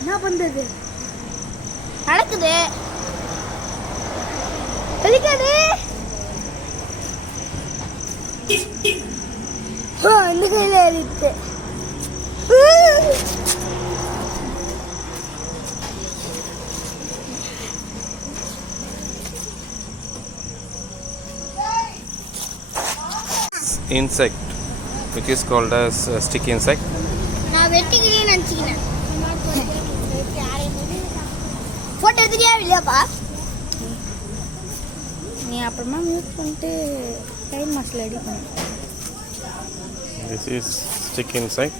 என்ன பண்றது நடக்குது வெளிக்காது இந்த கையில ஏறிட்டு insect which is called as stick insect. நான் வெட்டிக்கிறேன்னு நினைச்சிக்கிறேன். போட்டோ எடுத்துட்டியா இல்லையாப்பா? நீ அப்புறமா மியூட் பண்ணிட்டு டைம் மாஸ்ல எடிட் பண்ணு. This is stick insect.